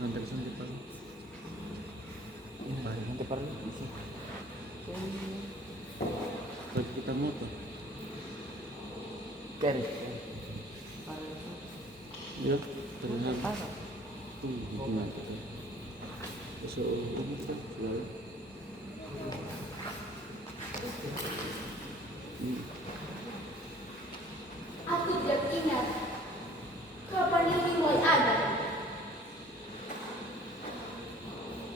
Nanti sampai pagi. Ini Nanti perlu isi. bagi kita motor. Garis. Ya, terlihat. Apa? Gimana kita? So, kita selalu. Aku tidak ingat kapan ini mulai ada.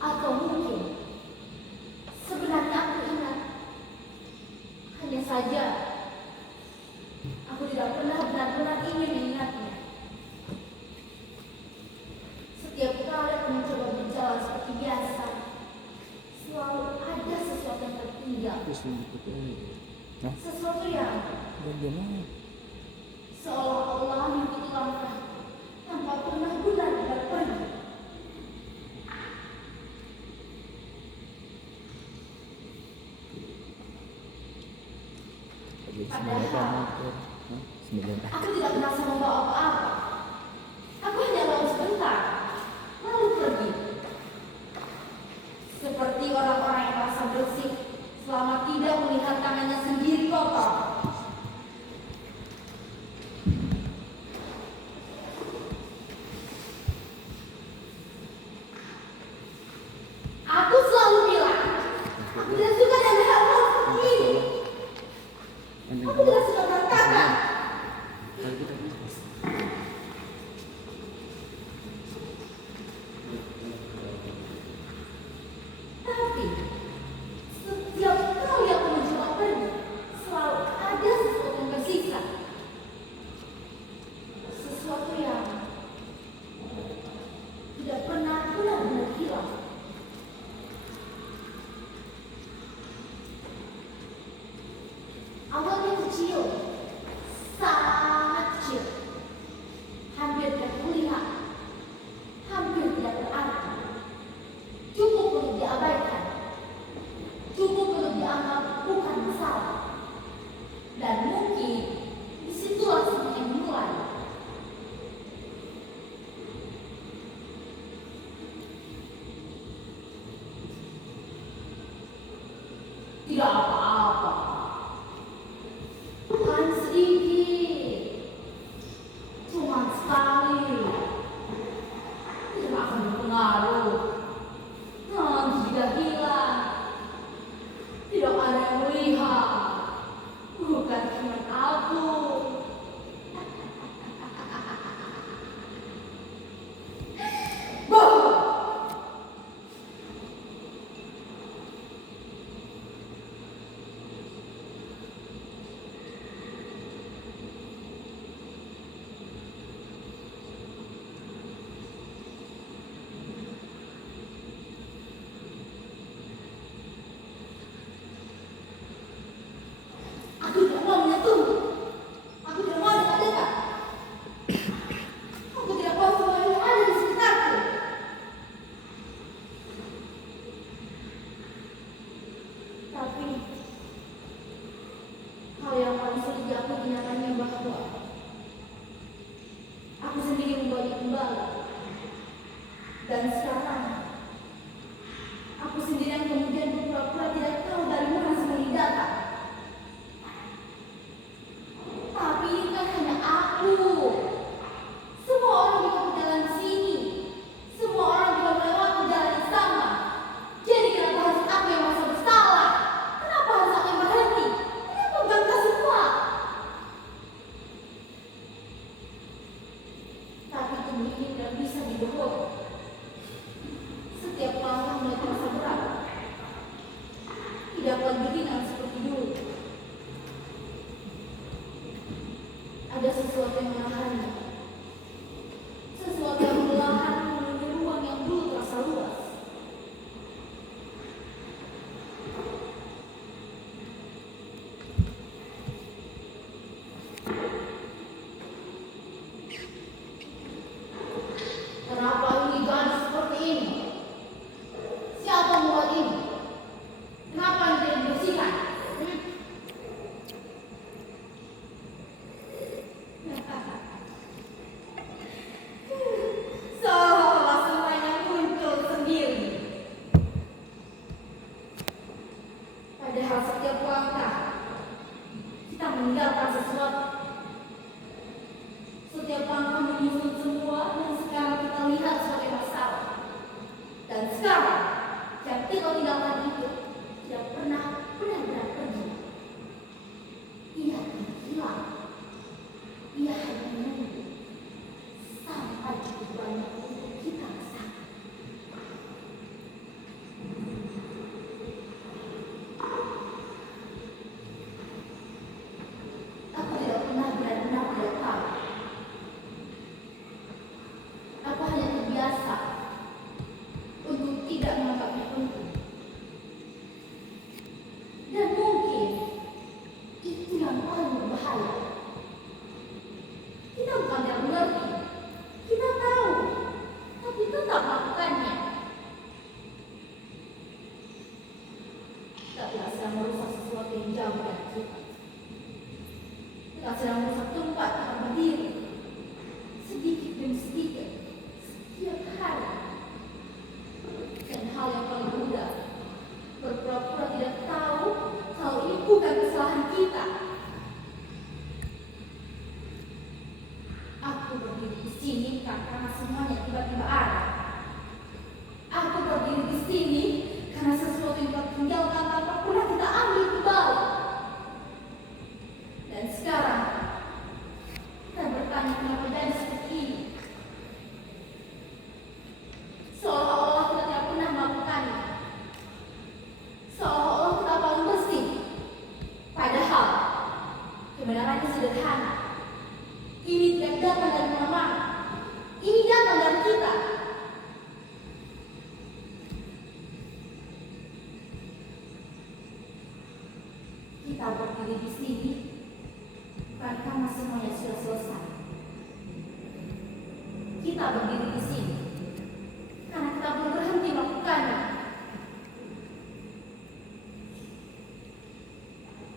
Atau mungkin sebenarnya aku ingat. Hanya saja aku tidak pernah benar-benar ingin mengingatnya. Setiap kali aku mencoba berjalan seperti biasa, selalu ada sesuatu yang tertinggal. Terus mengikuti ini. Sesuatu yang Bagaimana? seolah-olah mengikuti langkah tanpa pernah benar-benar pergi. Padahal aku tidak merasa membawa apa-apa. Aku hanya lalu sebentar, lalu pergi. Seperti orang-orang yang merasa bersih selama tidak melihat tangannya sendiri kotor. Aku selalu bilang, aku tidak suka dengan hal-hal seperti ini. Aku tidak suka berantakan. Kalau kita bisa. Tapi setiap kali aku mencoba pergi, selalu ada sesuatu yang tersisa. Sesuatu yang tidak pernah benar-benar hilang. Awalnya kecil, sangat kecil, hampir tidak terlihat, hampir tidak berarti. Cukup untuk diabaikan, cukup untuk dianggap bukan masalah. Dan mungkin disitulah semuanya dimulai. Tidak apa-apa, hanya sedikit, cuma sekali, tidak akan berpengaruh. Nanti tidak hilang, tidak ada yang melihat, bukan cuma aku. Bohong. Aku tidak mau menyentuhmu. Aku tidak mau dekat-dekat. Aku tidak mau semua yang ada di sekitarku. Tapi hal yang paling sulit di aku kenyataannya bahwa aku sendiri membawanya kembali. Dan sekarang aku sendiri yang kemudian berpura-pura tidak tahu dari mana semua ini datang. Tapi ini kan hanya aku. Semua orang juga berjalan di sini. Semua orang juga melewati jalan yang sama. Jadi kenapa harus aku yang merasa bersalah? Kenapa harus aku yang berhenti? Kenapa bangga semua? Tapi tubuh ini tidak bisa dibohong. Setiap langkah mulai terasa berat. Tidak lagi ringan seperti dulu. Ada sesuatu yang menahannya. Sesuatu yang perlahan memenuhi ruang yang dulu terasa luas. Kenapa ini jadi seperti ini? Siapa membuat ini? Kenapa ini tidak dibersihkan? Seolah-olah semua yang kita berdiri di sini. Karena kita belum berhenti melakukannya.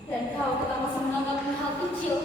Dan kalau kita masih menganggapnya hal kecil,